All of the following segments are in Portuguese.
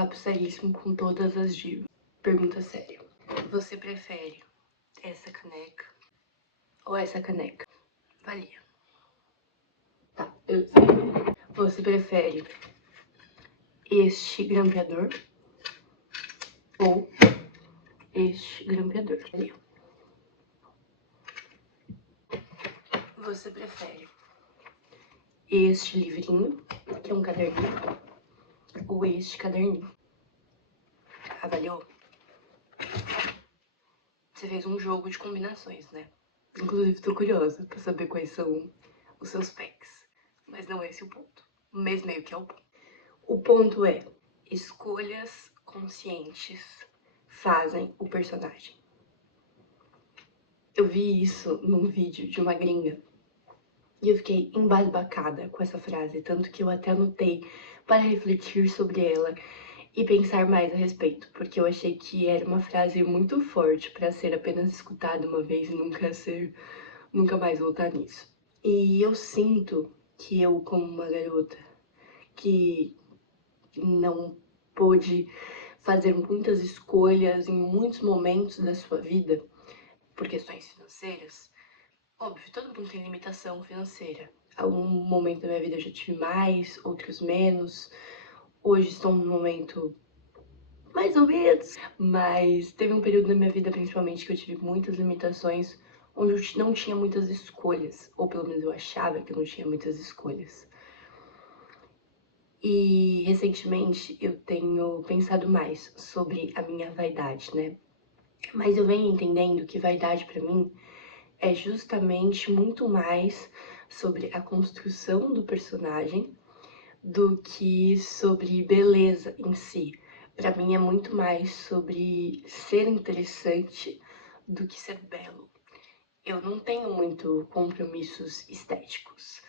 papo seríssimo com todas as divas. Pergunta séria. Você prefere essa caneca ou essa caneca? Valia. Tá, eu sei. Você prefere este grampeador ou este grampeador? Valia. Você prefere este livrinho, que é um caderninho, ou este caderninho? Avaliou? Você fez um jogo de combinações, né? Inclusive, tô curiosa pra saber quais são os seus packs. Mas não é esse o ponto. Mas meio que é o ponto. O ponto é, escolhas conscientes fazem o personagem. Eu vi isso num vídeo de uma gringa e eu fiquei embasbacada com essa frase, tanto que eu até anotei para refletir sobre ela e pensar mais a respeito, porque eu achei que era uma frase muito forte para ser apenas escutada uma vez e nunca mais voltar nisso. E eu sinto que eu, como uma garota que não pôde fazer muitas escolhas em muitos momentos da sua vida, por questões financeiras, óbvio, todo mundo tem limitação financeira. Algum momento da minha vida eu já tive mais, outros menos. Hoje estou num momento mais ou menos, mas teve um período da minha vida, principalmente, que eu tive muitas limitações, onde eu não tinha muitas escolhas, ou pelo menos eu achava que eu não tinha muitas escolhas. E recentemente eu tenho pensado mais sobre a minha vaidade, né? Mas eu venho entendendo que vaidade pra mim é justamente muito mais sobre a construção do personagem do que sobre beleza em si. Pra mim é muito mais sobre ser interessante do que ser belo. Eu não tenho muito compromissos estéticos,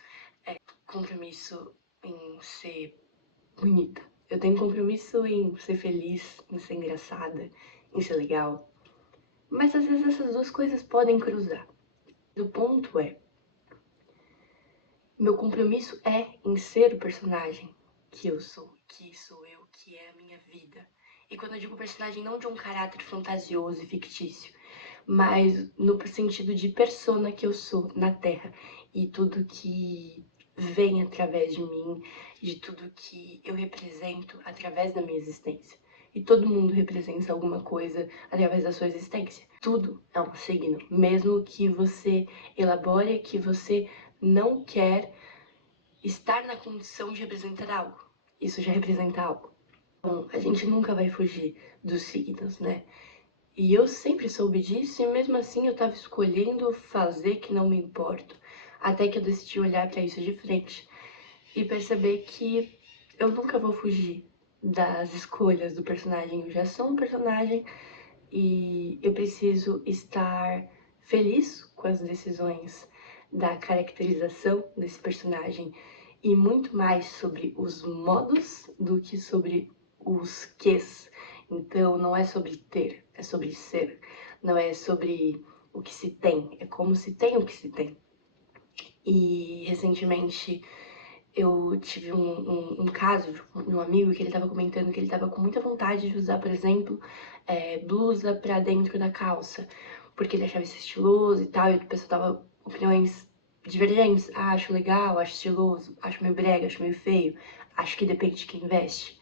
compromisso em ser bonita. Eu tenho compromisso em ser feliz, em ser engraçada, em ser legal. Mas às vezes essas duas coisas podem cruzar. O ponto é, meu compromisso é em ser o personagem que eu sou, que sou eu, que é a minha vida. E quando eu digo personagem, não de um caráter fantasioso e fictício, mas no sentido de persona que eu sou na Terra. E tudo que vem através de mim, de tudo que eu represento através da minha existência. E todo mundo representa alguma coisa através da sua existência. Tudo é um signo, mesmo que você elabore, que você não quer estar na condição de representar algo. Isso já representa algo. Bom, a gente nunca vai fugir dos signos, né? E eu sempre soube disso e mesmo assim eu tava escolhendo fazer que não me importo. Até que eu decidi olhar pra isso de frente e perceber que eu nunca vou fugir das escolhas do personagem. Eu já sou um personagem e eu preciso estar feliz com as decisões da caracterização desse personagem e muito mais sobre os modos do que sobre os quês. Então não é sobre ter, é sobre ser. Não é sobre o que se tem, é como se tem o que se tem. E recentemente eu tive um caso de um amigo que ele tava comentando que ele tava com muita vontade de usar, por exemplo, blusa pra dentro da calça, porque ele achava isso estiloso e tal, e o pessoal dava opiniões divergentes. Ah, acho legal, acho estiloso, acho meio brega, acho meio feio, acho que depende de quem veste.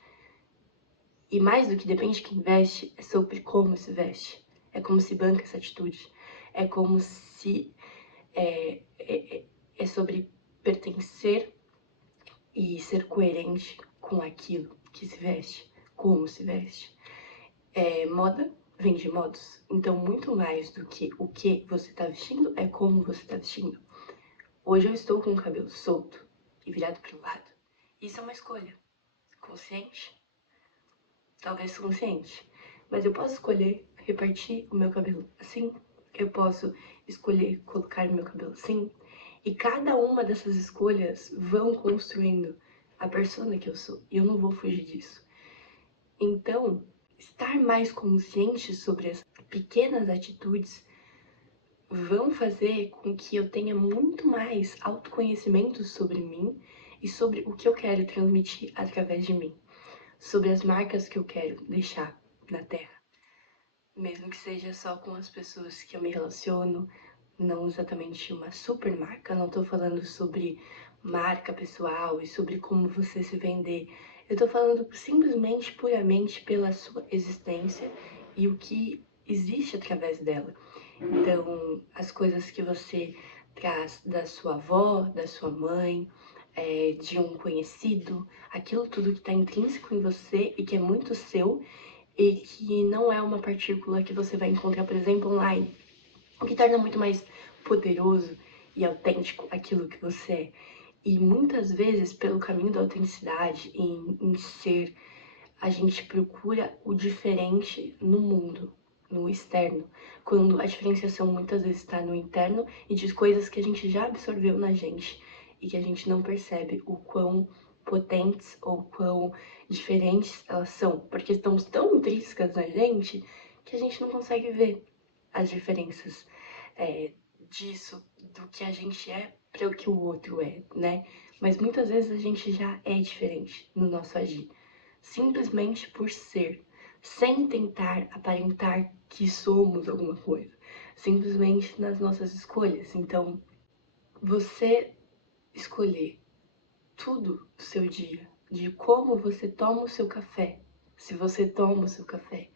E mais do que depende de quem veste, é sobre como se veste, é como se banca essa atitude, é como se... é sobre pertencer e ser coerente com aquilo que se veste, como se veste. Moda vem de modos, então muito mais do que o que você tá vestindo é como você tá vestindo. Hoje eu estou com o cabelo solto e virado para o lado. Isso é uma escolha consciente, talvez consciente, mas eu posso escolher repartir o meu cabelo assim, eu posso escolher colocar o meu cabelo assim, e cada uma dessas escolhas vão construindo a persona que eu sou, e eu não vou fugir disso. Então, estar mais consciente sobre as pequenas atitudes vão fazer com que eu tenha muito mais autoconhecimento sobre mim e sobre o que eu quero transmitir através de mim. sobre as marcas que eu quero deixar na Terra. Mesmo que seja só com as pessoas que eu me relaciono, não exatamente uma super marca, não tô falando sobre marca pessoal e sobre como você se vender. Eu tô falando simplesmente, puramente pela sua existência e o que existe através dela. Então, as coisas que você traz da sua avó, da sua mãe, de um conhecido, aquilo tudo que está intrínseco em você e que é muito seu e que não é uma partícula que você vai encontrar, por exemplo, online, o que torna muito mais poderoso e autêntico aquilo que você é. E muitas vezes, pelo caminho da autenticidade, em ser, a gente procura o diferente no mundo, no externo, quando a diferenciação muitas vezes está no interno e de coisas que a gente já absorveu na gente e que a gente não percebe o quão potentes ou quão diferentes elas são, porque estão tão intrínsecas na gente que a gente não consegue ver as diferenças disso, do que a gente é para o que o outro é, né? Mas muitas vezes a gente já é diferente no nosso agir, simplesmente por ser, sem tentar aparentar que somos alguma coisa, simplesmente nas nossas escolhas. Então, você escolher tudo do seu dia, de como você toma o seu café, se você toma o seu café,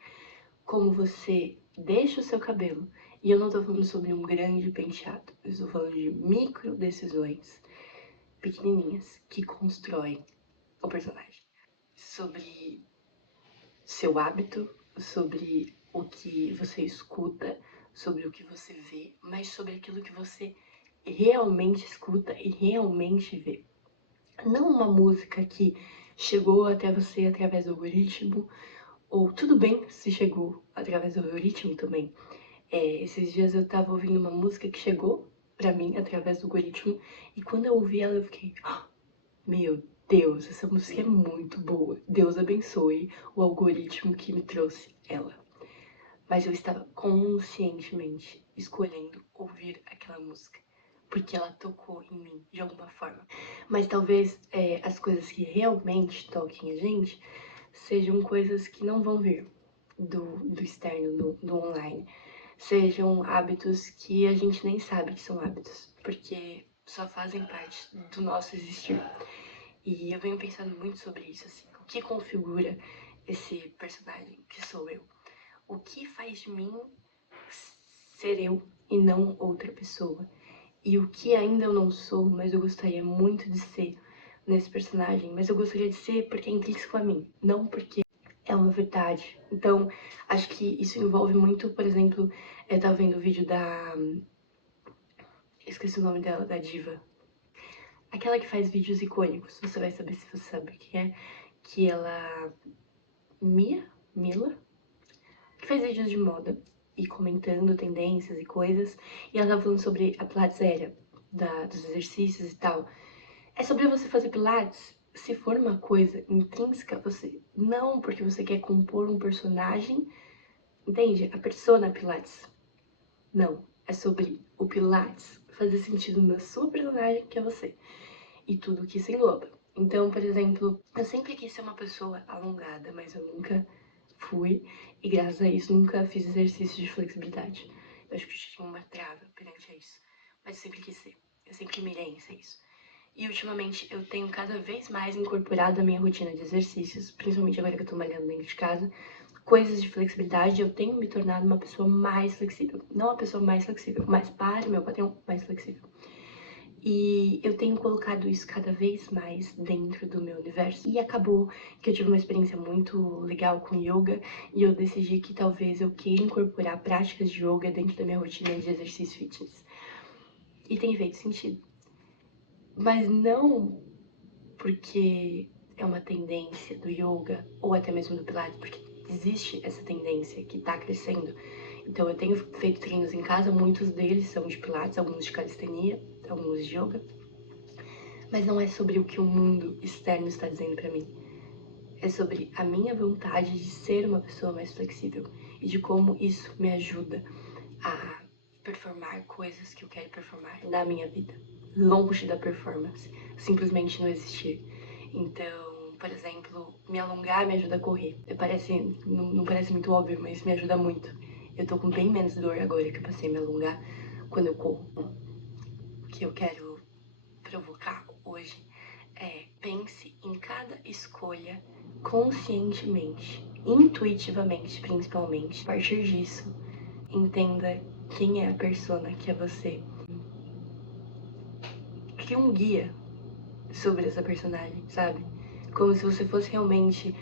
como você deixa o seu cabelo. E eu não tô falando sobre um grande penteado, eu estou falando de micro decisões pequenininhas que constroem o personagem. Sobre seu hábito, sobre o que você escuta, sobre o que você vê, mas sobre aquilo que você realmente escuta e realmente vê. Não uma música que chegou até você através do algoritmo, ou tudo bem se chegou através do algoritmo também. Esses dias eu tava ouvindo uma música que chegou pra mim através do algoritmo, e quando eu ouvi ela eu fiquei, "Ah, meu Deus, essa música é muito boa. Deus abençoe o algoritmo que me trouxe ela." Mas eu estava conscientemente escolhendo ouvir aquela música, porque ela tocou em mim de alguma forma. Mas talvez as coisas que realmente toquem a gente sejam coisas que não vão vir do externo, do online. Sejam hábitos que a gente nem sabe que são hábitos, porque só fazem parte do nosso existir. E eu venho pensando muito sobre isso, assim, o que configura esse personagem que sou eu? O que faz de mim ser eu e não outra pessoa? E o que ainda eu não sou, mas eu gostaria muito de ser nesse personagem, mas eu gostaria de ser porque é intrínseco a mim, não porque é uma verdade. Então, acho que isso envolve muito, por exemplo, eu tava vendo o vídeo da... Esqueci o nome dela, da diva. Aquela que faz vídeos icônicos, você vai saber se você sabe o que é. Que ela... Mila? Que faz vídeos de moda e comentando tendências e coisas. E ela tava falando sobre a Pilates aérea, dos exercícios e tal. É sobre você fazer Pilates se for uma coisa intrínseca a você. Não porque você quer compor um personagem, entende? A persona Pilates. Não. É sobre o Pilates fazer sentido na sua personagem, que é você. E tudo que isso engloba. Então, por exemplo, eu sempre quis ser uma pessoa alongada, mas eu nunca fui. E graças a isso, nunca fiz exercício de flexibilidade. Eu acho que eu tinha uma trava perante a isso. Mas eu sempre quis ser. Eu sempre mirei em ser isso. E ultimamente eu tenho cada vez mais incorporado a minha rotina de exercícios, principalmente agora que eu tô malhando dentro de casa, coisas de flexibilidade. Eu tenho me tornado uma pessoa mais flexível. Não a pessoa mais flexível, mas para o meu padrão, mais flexível. E eu tenho colocado isso cada vez mais dentro do meu universo. E acabou que eu tive uma experiência muito legal com yoga e eu decidi que talvez eu queira incorporar práticas de yoga dentro da minha rotina de exercício fitness. E tem feito sentido. Mas não porque é uma tendência do yoga ou até mesmo do Pilates, porque existe essa tendência que tá crescendo. Então eu tenho feito treinos em casa, muitos deles são de Pilates, alguns de calistenia, alguns de yoga. Mas não é sobre o que o mundo externo está dizendo pra mim. É sobre a minha vontade de ser uma pessoa mais flexível e de como isso me ajuda a performar coisas que eu quero performar na minha vida. Longe da performance, simplesmente não existir. Então, Por exemplo, me alongar me ajuda a correr. Não parece muito óbvio, mas me ajuda muito. Eu tô com bem menos dor agora que eu passei a me alongar quando eu corro. O que eu quero provocar hoje é: pense em cada escolha conscientemente, intuitivamente principalmente. A partir disso, entenda quem é a persona que é você. Crie um guia sobre essa personagem, sabe? Como se você fosse realmente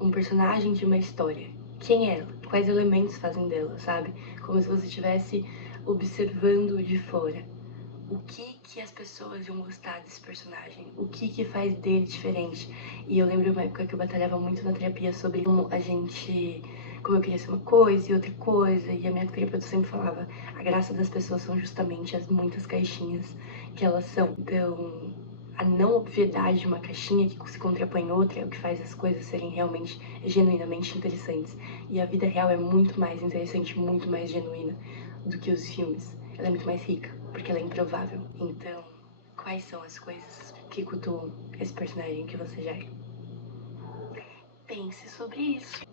um personagem de uma história. Quem é ela? Quais elementos fazem dela, sabe? Como se você estivesse observando de fora. O que as pessoas iam gostar desse personagem? O que faz dele diferente? E eu lembro uma época que eu batalhava muito na terapia sobre como eu queria ser uma coisa e outra coisa, e a minha terapeuta sempre falava: a graça das pessoas são justamente as muitas caixinhas que elas são. Então, a não obviedade de uma caixinha que se contrapõe em outra é o que faz as coisas serem realmente, genuinamente interessantes. E a vida real é muito mais interessante, muito mais genuína do que os filmes. Ela é muito mais rica, porque ela é improvável. Então, quais são as coisas que cultuam esse personagem que você já é? Pense sobre isso.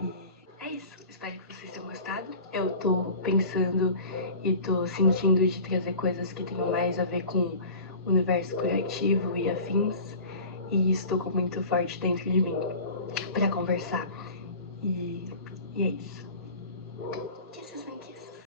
E é isso. Espero que vocês tenham gostado. Eu tô pensando e tô sentindo de trazer coisas que tenham mais a ver com o universo curativo e afins. E isso tocou muito forte dentro de mim pra conversar. E é isso.